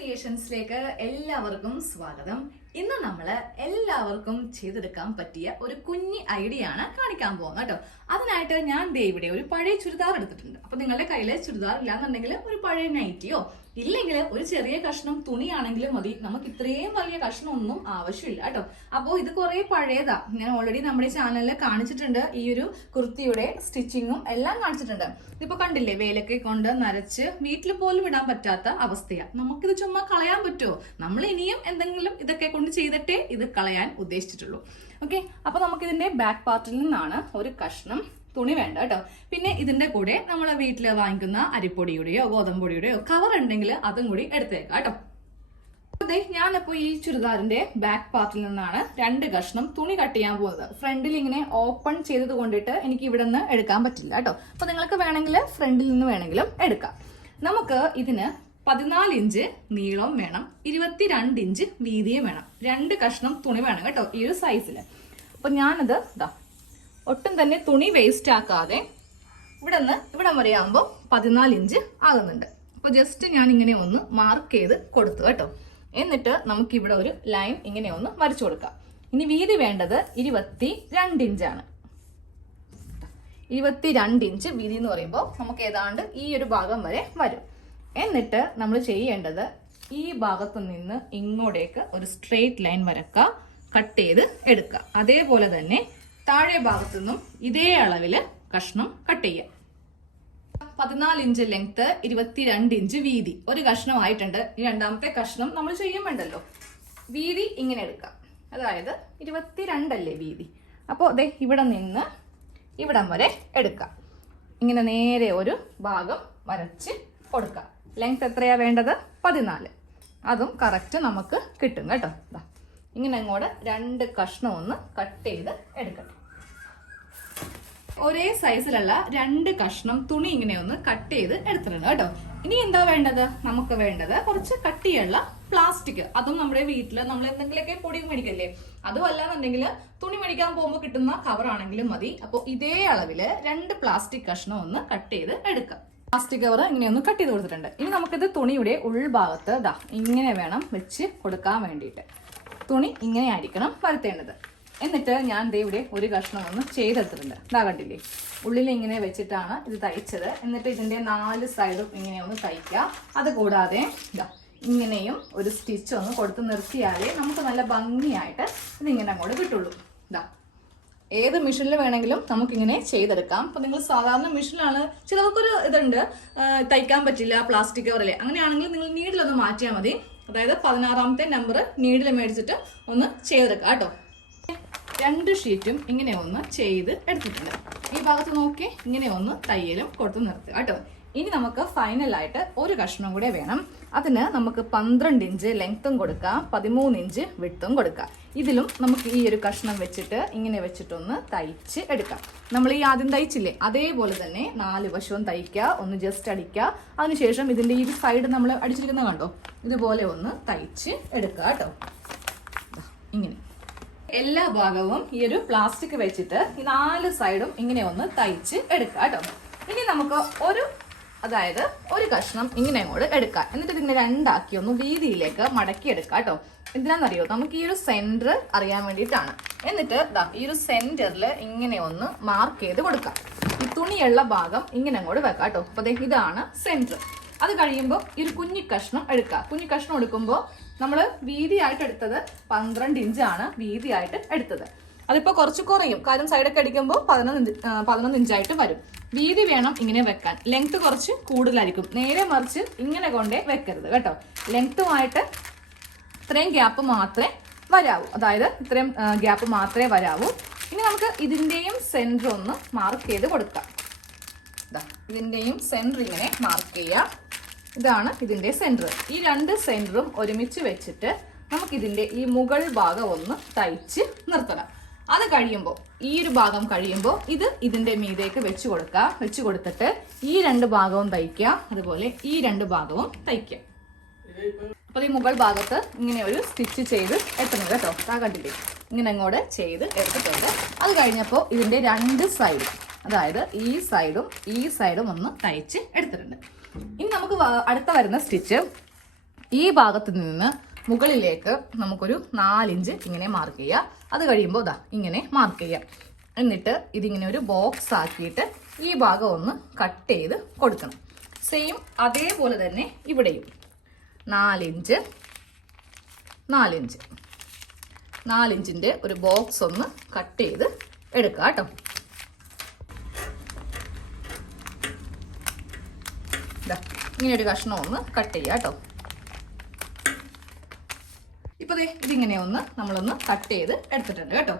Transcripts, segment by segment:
ക്രിയേഷൻസിലേക്ക് എല്ലാവർക്കും സ്വാഗതം. ഇന്ന് നമ്മള് എല്ലാവർക്കും ചെയ്തെടുക്കാൻ പറ്റിയ ഒരു കുഞ്ഞി ഐഡിയ ആണ് കാണിക്കാൻ പോകുന്നത് കേട്ടോ. അതിനായിട്ട് ഞാൻ ദേ ഇവിടെ ഒരു പഴയ ചുരിദാർ എടുത്തിട്ടുണ്ട്. അപ്പൊ നിങ്ങളുടെ കയ്യില് ചുരിദാർ ഇല്ലാന്നുണ്ടെങ്കിൽ ഒരു പഴയ നൈറ്റിയോ ഇല്ലെങ്കിൽ ഒരു ചെറിയ കഷ്ണം തുണിയാണെങ്കിലും മതി. നമുക്ക് ഇത്രയും വലിയ കഷ്ണം ഒന്നും ആവശ്യമില്ല കേട്ടോ. അപ്പോൾ ഇത് കുറെ പഴയതാ. ഞാൻ ഓൾറെഡി നമ്മുടെ ചാനലിൽ കാണിച്ചിട്ടുണ്ട്. ഈ ഒരു കുർത്തിയുടെ സ്റ്റിച്ചിങ്ങും എല്ലാം കാണിച്ചിട്ടുണ്ട്. ഇതിപ്പോ കണ്ടില്ലേ, വേലൊക്കെ കൊണ്ട് നരച്ച് വീട്ടിൽ പോലും ഇടാൻ പറ്റാത്ത അവസ്ഥയാണ്. നമുക്കിത് ചുമ്മാ കളയാൻ പറ്റുമോ? നമ്മൾ ഇനിയും എന്തെങ്കിലും ഇതൊക്കെ കൊണ്ട് ചെയ്തിട്ടേ ഇത് കളയാൻ ഉദ്ദേശിച്ചിട്ടുള്ളൂ. ഓക്കെ, അപ്പൊ നമുക്കിതിന്റെ ബാക്ക് പാർട്ടിൽ നിന്നാണ് ഒരു കഷ്ണം തുണി വേണ്ട കേട്ടോ. പിന്നെ ഇതിന്റെ കൂടെ നമ്മൾ വീട്ടിൽ വാങ്ങിക്കുന്ന അരിപ്പൊടിയുടെയോ ഗോതമ്പൊടിയുടെയോ കവർ ഉണ്ടെങ്കിൽ അതും കൂടി എടുത്തേക്കാം കേട്ടോ. അതെ, ഞാനിപ്പോ ഈ ചുരിദാറിന്റെ ബാക്ക് പാർട്ടിൽ നിന്നാണ് 2 കഷ്ണം തുണി കട്ട് ചെയ്യാൻ പോകുന്നത്. ഫ്രണ്ടിൽ ഇങ്ങനെ ഓപ്പൺ ചെയ്തത് കൊണ്ടിട്ട് എനിക്ക് ഇവിടെ നിന്ന് എടുക്കാൻ പറ്റില്ല കേട്ടോ. അപ്പൊ നിങ്ങൾക്ക് വേണമെങ്കിൽ ഫ്രണ്ടിൽ നിന്ന് വേണമെങ്കിലും എടുക്കാം. നമുക്ക് ഇതിന് 14 ഇഞ്ച് നീളം വേണം, 22 ഇഞ്ച് വീതിയും വേണം. 2 കഷ്ണം തുണി വേണം കേട്ടോ ഈ ഒരു സൈസില്. അപ്പൊ ഞാനത് ഒട്ടും തന്നെ തുണി വേസ്റ്റ് ആക്കാതെ ഇവിടം വരെ ആകുമ്പോൾ 14 ഇഞ്ച് ആകുന്നുണ്ട്. അപ്പൊ ജസ്റ്റ് ഞാൻ ഇങ്ങനെ ഒന്ന് മാർക്ക് ചെയ്ത് കൊടുത്തു കേട്ടോ. എന്നിട്ട് നമുക്ക് ഇവിടെ ഒരു ലൈൻ ഇങ്ങനെ ഒന്ന് വരച്ചു കൊടുക്കാം. ഇനി വീതി വേണ്ടത് 22 ഇഞ്ചാണ്. 22 ഇഞ്ച് വീതി എന്ന് പറയുമ്പോൾ നമുക്ക് ഏതാണ്ട് ഈ ഒരു ഭാഗം വരെ വരും. എന്നിട്ട് നമ്മൾ ചെയ്യേണ്ടത് ഈ ഭാഗത്തു നിന്ന് ഇങ്ങോട്ടേക്ക് ഒരു സ്ട്രെയിറ്റ് ലൈൻ വരക്കുക, കട്ട് ചെയ്ത് എടുക്കുക. അതേപോലെ തന്നെ താഴെ ഭാഗത്തു നിന്നും ഇതേ അളവില് കഷ്ണം കട്ട് ചെയ്യുക. 14 ഇഞ്ച് ലെങ്ത്, 22 ഇഞ്ച് വീതി. ഒരു കഷ്ണം ആയിട്ടുണ്ട്. ഈ രണ്ടാമത്തെ കഷ്ണം നമ്മൾ ചെയ്യുമ്പോണ്ടല്ലോ വീതി ഇങ്ങനെ എടുക്കാം. അതായത് 22 അല്ലേ വീതി. അപ്പോൾ അതെ ഇവിടെ നിന്ന് ഇവിടം വരെ എടുക്കാം. ഇങ്ങനെ നേരെ ഒരു ഭാഗം വരച്ച് കൊടുക്കാം. ലെങ്ത് എത്രയാ വേണ്ടത്? 14. അതും കറക്റ്റ് നമുക്ക് കിട്ടും കേട്ടോ. ഇങ്ങനെ അങ്ങോട്ട് 2 കഷ്ണം ഒന്ന് കട്ട് ചെയ്ത് എടുക്കട്ടെ. ഒരേ സൈസിലുള്ള 2 കഷ്ണം തുണി ഇങ്ങനെ ഒന്ന് കട്ട് ചെയ്ത് എടുത്തിട്ടുണ്ട് കേട്ടോ. ഇനി എന്താ വേണ്ടത്? നമുക്ക് വേണ്ടത് കുറച്ച് കട്ടിയുള്ള പ്ലാസ്റ്റിക്. അതും നമ്മുടെ വീട്ടിൽ നമ്മൾ എന്തെങ്കിലുമൊക്കെ പൊടി മേടിക്കല്ലേ, അതും അല്ലാന്നുണ്ടെങ്കിൽ തുണി മേടിക്കാൻ പോകുമ്പോൾ കിട്ടുന്ന കവർ ആണെങ്കിലും മതി. അപ്പോൾ ഇതേ അളവില് 2 പ്ലാസ്റ്റിക് കഷ്ണം ഒന്ന് കട്ട് ചെയ്ത് എടുക്കാം. പ്ലാസ്റ്റിക് കവർ ഇങ്ങനെ ഒന്ന് കട്ട് ചെയ്ത് കൊടുത്തിട്ടുണ്ട്. ഇനി നമുക്കിത് തുണിയുടെ ഉൾഭാഗത്ത് ഇങ്ങനെ വേണം വെച്ച് കൊടുക്കാൻ വേണ്ടിയിട്ട്. തുണി ഇങ്ങനെ ആയിരിക്കണം വരുത്തേണ്ടത്. എന്നിട്ട് ഞാൻ ദേ ഇവിടെ ഒരു കഷ്ണം ഒന്ന് ചെയ്തെടുത്തിട്ടുണ്ട്. കണ്ടില്ലേ, ഉള്ളിൽ ഇങ്ങനെ വെച്ചിട്ടാണ് ഇത് തയ്ച്ചത്. എന്നിട്ട് ഇതിന്റെ 4 സൈഡും ഇങ്ങനെ ഒന്ന് തയ്ക്കുക. അത് കൂടാതെ ഇങ്ങനെയും ഒരു സ്റ്റിച്ച് ഒന്ന് കൊടുത്ത് നിർത്തിയാലേ നമുക്ക് നല്ല ഭംഗിയായിട്ട് ഇതിങ്ങനെ അങ്ങോട്ട് കിട്ടുള്ളൂ. ഏത് മെഷീനിൽ വേണമെങ്കിലും നമുക്കിങ്ങനെ ചെയ്തെടുക്കാം. അപ്പൊ നിങ്ങൾ സാധാരണ മെഷീനിലാണ്, ചിലർക്കൊരു ഇതുണ്ട് തയ്ക്കാൻ പറ്റില്ല പ്ലാസ്റ്റിക് കവറല്ലേ, അങ്ങനെയാണെങ്കിൽ നിങ്ങൾ നീഡിലൊന്ന് മാറ്റിയാൽ മതി. അതായത് 16ാമത്തെ നമ്പർ നീഡിൽ മേടിച്ചിട്ട് ഒന്ന് ചെയ്തെടുക്കാം കേട്ടോ. 2 ഷീറ്റും ഇങ്ങനെ ഒന്ന് ചെയ്ത് എടുത്തിട്ടുണ്ട്. ഈ ഭാഗത്ത് നോക്കി ഇങ്ങനെ ഒന്ന് തയ്യലും കൊടുത്ത് നിർത്തുക കേട്ടോ. ഇനി നമുക്ക് ഫൈനലായിട്ട് ഒരു കഷ്ണം കൂടെ വേണം. അതിന് നമുക്ക് 12 ഇഞ്ച് ലെങ്ത്തും കൊടുക്കാം, 13 ഇഞ്ച് വിഡ്ത്തും കൊടുക്കാം. ഇതിലും നമുക്ക് ഈ ഒരു കഷ്ണം വെച്ചിട്ട് ഇങ്ങനെ വെച്ചിട്ടൊന്ന് തയ്ച്ച് എടുക്കാം. നമ്മൾ ഈ ആദ്യം തയ്ച്ചില്ലേ അതേപോലെ തന്നെ 4 വശവും തയ്ക്കുക, ഒന്ന് ജസ്റ്റ് അടിക്കുക. അതിനുശേഷം ഇതിന്റെ ഈ സൈഡ് നമ്മൾ അടിച്ചിരിക്കുന്നത് കണ്ടോ, ഇതുപോലെ ഒന്ന് തയ്ച്ച് എടുക്കുക കേട്ടോ. ഇങ്ങനെ എല്ലാ ഭാഗവും ഈ ഒരു പ്ലാസ്റ്റിക് വെച്ചിട്ട് ഈ 4 സൈഡും ഇങ്ങനെ ഒന്ന് തയ്ച്ച് എടുക്കുക കേട്ടോ. ഇനി നമുക്ക് ഒരു കഷ്ണം ഇങ്ങനെ അങ്ങോട്ട് എടുക്കാം. എന്നിട്ട് ഇതിങ്ങനെ 2 ആക്കി ഒന്ന് വീതിയിലേക്ക് മടക്കി എടുക്കാം കേട്ടോ. എന്തിനാണെന്നറിയോ? നമുക്ക് ഈ ഒരു സെന്റർ അറിയാൻ വേണ്ടിയിട്ടാണ്. എന്നിട്ട് ഈ ഒരു സെന്ററിൽ ഇങ്ങനെ ഒന്ന് മാർക്ക് ചെയ്ത് കൊടുക്കാം. ഈ തുണിയുള്ള ഭാഗം ഇങ്ങനെ അങ്ങോട്ട് വെക്കാം കേട്ടോ. അപ്പൊ ഇതാണ് സെന്റർ. അത് കഴിയുമ്പോൾ ഈ ഒരു കുഞ്ഞി കഷ്ണം എടുക്കാം. കുഞ്ഞി കഷ്ണം എടുക്കുമ്പോൾ നമ്മൾ വീതിയായിട്ട് എടുത്തത് 12 ഇഞ്ചാണ് വീതിയായിട്ട് എടുത്തത്. അതിപ്പോൾ കുറച്ച് കുറയും, കാര്യം സൈഡൊക്കെ അടിക്കുമ്പോൾ 11 ഇഞ്ചായിട്ട് വരും. വീതി വേണം ഇങ്ങനെ വെക്കാൻ. ലെങ്ത് കുറച്ച് കൂടുതലായിരിക്കും. നേരെ മറിച്ച് ഇങ്ങനെ കൊണ്ടേ വെക്കരുത് കേട്ടോ. ലെങ്ത്തുമായിട്ട് ഇത്രയും ഗ്യാപ്പ് മാത്രമേ വരാവൂ. അതായത് ഇത്രയും ഗ്യാപ്പ് മാത്രമേ വരാവൂ. ഇനി നമുക്ക് ഇതിൻ്റെയും സെൻറ്റർ ഒന്ന് മാർക്ക് ചെയ്ത് കൊടുക്കാം. ഇതിൻ്റെയും സെൻറ്റർ ഇങ്ങനെ മാർക്ക് ചെയ്യാം. ഇതാണ് ഇതിൻ്റെ സെൻറ്റർ. ഈ 2 സെൻറ്ററും ഒരുമിച്ച് വെച്ചിട്ട് നമുക്കിതിൻ്റെ ഈ മുകൾ ഭാഗം ഒന്ന് തയ്ച്ച് നിർത്തണം. അത് കഴിയുമ്പോൾ ഈ ഒരു ഭാഗം കഴിയുമ്പോൾ ഇതിന്റെ മീതേക്ക് വെച്ച് കൊടുക്കുക. വെച്ച് കൊടുത്തിട്ട് ഈ 2 ഭാഗവും തയ്ക്കുക, അതുപോലെ ഈ 2 ഭാഗവും തയ്ക്കുക. അപ്പൊ ഈ മുകൾ ഭാഗത്ത് ഇങ്ങനെ ഒരു സ്റ്റിച്ച് ചെയ്ത് എത്തണം കേട്ടോ. കണ്ടില്ലേ, ഇങ്ങനെ അങ്ങോട്ട് ചെയ്ത് എടുത്തിട്ടുണ്ട്. അത് കഴിഞ്ഞപ്പോൾ ഇതിന്റെ 2 സൈഡും, അതായത് ഈ സൈഡും ഒന്ന് തയ്ച്ച് എടുത്തിട്ടുണ്ട്. ഇനി നമുക്ക് അടുത്ത വരുന്ന സ്റ്റിച്ച് ഈ ഭാഗത്ത് നിന്ന് മുകളിലേക്ക് നമുക്കൊരു 4 ഇഞ്ച് ഇങ്ങനെ മാർക്ക് ചെയ്യാം. അത് കഴിയുമ്പോൾ ഇതാ ഇങ്ങനെ മാർക്ക് ചെയ്യാം. എന്നിട്ട് ഇതിങ്ങനെ ഒരു ബോക്സ് ആക്കിയിട്ട് ഈ ഭാഗം ഒന്ന് കട്ട് ചെയ്ത് കൊടുക്കണം. സെയിം അതേപോലെ തന്നെ ഇവിടെയും 4 ഇഞ്ച് 4 ഇഞ്ചിൻ്റെ ഒരു ബോക്സ് ഒന്ന് കട്ട് ചെയ്ത് എടുക്കുക കേട്ടോ. ഇങ്ങനെ ഒരു കഷ്ണം ഒന്ന് കട്ട് ചെയ്യുക കേട്ടോ. ഇപ്പൊ ഇതിങ്ങനെ ഒന്ന് നമ്മളൊന്ന് കട്ട് ചെയ്ത് എടുത്തിട്ടുണ്ട് കേട്ടോ.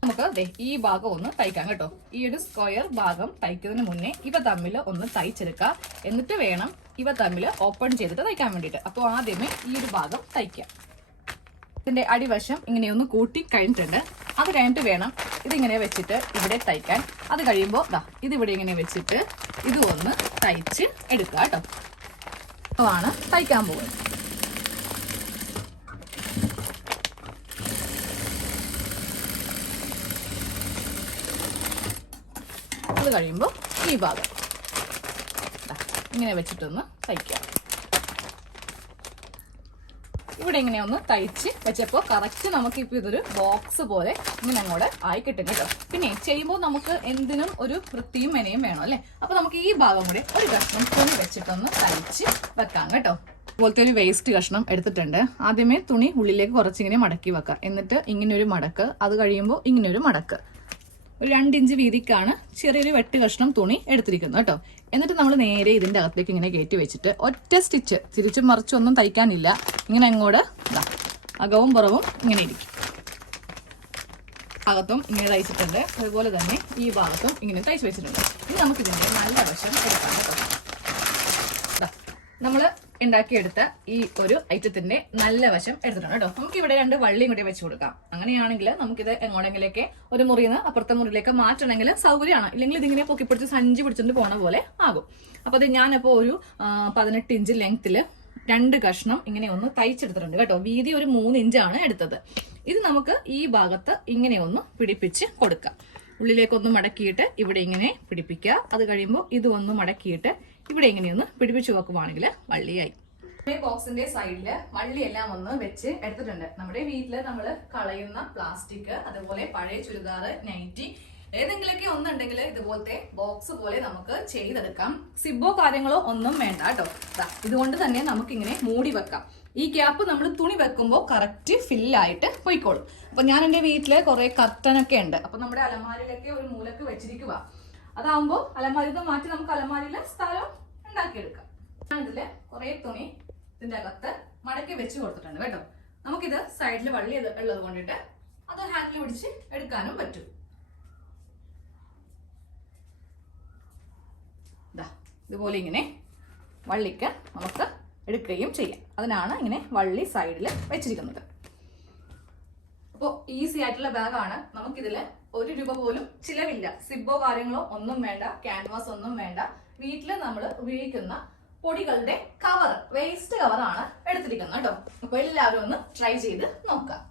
നമുക്ക് ഈ ഭാഗം ഒന്ന് തയ്ക്കാം കേട്ടോ. ഈ ഒരു സ്ക്വയർ ഭാഗം തയ്ക്കുന്നതിന് മുന്നേ ഇവ തമ്മിൽ ഒന്ന് തയ്ച്ചെടുക്കുക. എന്നിട്ട് വേണം ഇവ തമ്മിൽ ഓപ്പൺ ചെയ്തിട്ട് തയ്ക്കാൻ വേണ്ടിയിട്ട്. അപ്പോൾ ആദ്യമേ ഈ ഒരു ഭാഗം തയ്ക്കാം. ഇതിന്റെ അടിവശം ഇങ്ങനെയൊന്ന് കൂട്ടി കഴിഞ്ഞിട്ടുണ്ട്. അത് കഴിഞ്ഞിട്ട് വേണം ഇതിങ്ങനെ വെച്ചിട്ട് ഇവിടെ തയ്ക്കാൻ. അത് കഴിയുമ്പോൾ ഇതിവിടെ ഇങ്ങനെ വെച്ചിട്ട് ഇത് ഒന്ന് തയ്ച്ച് എടുക്കുക കേട്ടോ. അതാണ് തയ്ക്കാൻ പോകുന്നത്. അത് കഴിയുമ്പോൾ ഈ ഭാഗം ഇങ്ങനെ വെച്ചിട്ടൊന്ന് തയ്ക്കാം. ഇവിടെ ഇങ്ങനെ ഒന്ന് തയ്ച്ച് വെച്ചപ്പോൾ കറക്റ്റ് നമുക്ക് ഇപ്പോൾ ഇതൊരു ബോക്സ് പോലെ ഇങ്ങനെ അങ്ങോട്ട് ആയി കിട്ടും കേട്ടോ. പിന്നെ ചെയ്യുമ്പോൾ നമുക്ക് എന്തിനും ഒരു വൃത്തിയും മെനയും വേണം അല്ലേ. അപ്പൊ നമുക്ക് ഈ ഭാഗം കൂടെ ഒരു കഷ്ണം തുണി വെച്ചിട്ടൊന്ന് തയ്ച്ച് വെക്കാം കേട്ടോ. അതുപോലത്തെ ഒരു വേസ്റ്റ് കഷ്ണം എടുത്തിട്ടുണ്ട്. ആദ്യമേ തുണി ഉള്ളിലേക്ക് കുറച്ചിങ്ങനെ മടക്കി വെക്കാം. എന്നിട്ട് ഇങ്ങനെ ഒരു മടക്ക്, അത് കഴിയുമ്പോൾ ഇങ്ങനെ ഒരു മടക്ക്. ഒരു 2 ഇഞ്ച് വീതിക്കാണ് ചെറിയൊരു വെട്ട് കഷ്ണം തുണി എടുത്തിരിക്കുന്നത് കേട്ടോ. എന്നിട്ട് നമ്മൾ നേരെ ഇതിന്റെ അകത്തേക്ക് ഇങ്ങനെ കയറ്റി വെച്ചിട്ട് ഒറ്റ സ്റ്റിച്ച്, തിരിച്ചും മറിച്ചും ഒന്നും തയ്ക്കാനില്ല. ഇങ്ങനെ അങ്ങോട്ട് അകവും പുറവും ഇങ്ങനെ ഇരിക്കും. ഭാഗത്തും ഇങ്ങനെ തയ്ച്ചിട്ടുണ്ട്. അതുപോലെ തന്നെ ഈ ഭാഗത്തും ഇങ്ങനെ തയ്ച്ച് വെച്ചിട്ടുണ്ട്. ഇനി നമുക്ക് ഇതിന്റെ നല്ല വശം എടുക്കാം കേട്ടോ. നമ്മള് ഉണ്ടാക്കിയെടുത്ത ഈ ഒരു ഐറ്റത്തിന്റെ നല്ല വശം എടുത്തിട്ടുണ്ട് കേട്ടോ. നമുക്ക് ഇവിടെ 2 വള്ളിയും കൂടി വെച്ച് കൊടുക്കാം. അങ്ങനെയാണെങ്കിൽ നമുക്കിത് എങ്ങോട്ടെങ്കിലേക്ക് ഒരു മുറിയിൽ നിന്ന് അപ്പുറത്തെ മുറിയിലേക്ക് മാറ്റണമെങ്കിൽ സൗകര്യമാണ്. ഇല്ലെങ്കിൽ ഇതിങ്ങനെ പൊക്കിപ്പിടിച്ച് സഞ്ചി പിടിച്ചിട്ട് പോണ പോലെ ആകും. അപ്പൊ അത് ഞാനിപ്പോ ഒരു 18 ഇഞ്ച് ലെങ്ത്തിൽ 2 കഷ്ണം ഇങ്ങനെ ഒന്ന് തയ്ച്ചെടുത്തിട്ടുണ്ട് കേട്ടോ. വീതി ഒരു 3 ഇഞ്ചാണ് എടുത്തത്. ഇത് നമുക്ക് ഈ ഭാഗത്ത് ഇങ്ങനെ ഒന്ന് പിടിപ്പിച്ച് കൊടുക്കാം. ഉള്ളിലേക്കൊന്ന് മടക്കിയിട്ട് ഇവിടെ ഇങ്ങനെ പിടിപ്പിക്കുക. അത് കഴിയുമ്പോൾ ഇത് ഒന്ന് മടക്കിയിട്ട് ഇവിടെ ഇങ്ങനെയൊന്ന് പിടിപ്പിച്ചു വെക്കുവാണെങ്കിൽ വള്ളിയായി. ബോക്സിന്റെ സൈഡില് വള്ളിയെല്ലാം ഒന്ന് വെച്ച് എടുത്തിട്ടുണ്ട്. നമ്മുടെ വീട്ടില് നമ്മൾ കളയുന്ന പ്ലാസ്റ്റിക്, അതുപോലെ പഴയ ചുരിദാറ്, നൈറ്റി ഏതെങ്കിലുമൊക്കെ ഒന്നുണ്ടെങ്കിൽ ഇതുപോലത്തെ ബോക്സ് പോലെ നമുക്ക് ചെയ്തെടുക്കാം. സിബോ കാര്യങ്ങളോ ഒന്നും വേണ്ട കേട്ടോ. ഇതുകൊണ്ട് തന്നെ നമുക്കിങ്ങനെ മൂടി വെക്കാം. ഈ ക്യാപ്പ് നമ്മൾ തുണി വെക്കുമ്പോൾ കറക്റ്റ് ഫില്ലായിട്ട് പോയിക്കോളും. അപ്പൊ ഞാൻ എൻ്റെ വീട്ടില് കുറെ കർട്ടനൊക്കെ ഉണ്ട്. അപ്പൊ നമ്മുടെ അലമാരിലൊക്കെ ഒരു മൂലക്ക് വെച്ചിരിക്കുക. അതാവുമ്പോൾ അലമാരിന്ന് മാറ്റി നമുക്ക് അലമാരിയിലെ സ്ഥലം ഉണ്ടാക്കിയെടുക്കാം. ഞാനിതില് കുറെ തുണി ഇതിന്റെ അകത്ത് മടക്കി വെച്ച് കൊടുത്തിട്ടുണ്ട് കേട്ടോ. നമുക്കിത് സൈഡിൽ വള്ളി ഉള്ളത് കൊണ്ടിട്ട് അത് ഹാൻഡിൽ പിടിച്ച് എടുക്കാനും പറ്റും. ഇതുപോലെ ഇങ്ങനെ വള്ളിക്ക് നമുക്ക് എടുക്കുകയും ചെയ്യാം. അതിനാണ് ഇങ്ങനെ വള്ളി സൈഡിൽ വെച്ചിരിക്കുന്നത്. അപ്പോൾ ഈസി ആയിട്ടുള്ള ബാഗാണ്. നമുക്കിതിൽ 1 രൂപ പോലും ചിലവില്ല. സിബോ കാര്യങ്ങളോ ഒന്നും വേണ്ട, ക്യാൻവാസ് ഒന്നും വേണ്ട. വീട്ടിൽ നമ്മൾ ഉപയോഗിക്കുന്ന പൊടികളുടെ കവർ, വേസ്റ്റ് കവറാണ് എടുത്തിരിക്കുന്നത് കേട്ടോ. അപ്പോൾ എല്ലാവരും ഒന്ന് ട്രൈ ചെയ്ത് നോക്കാം.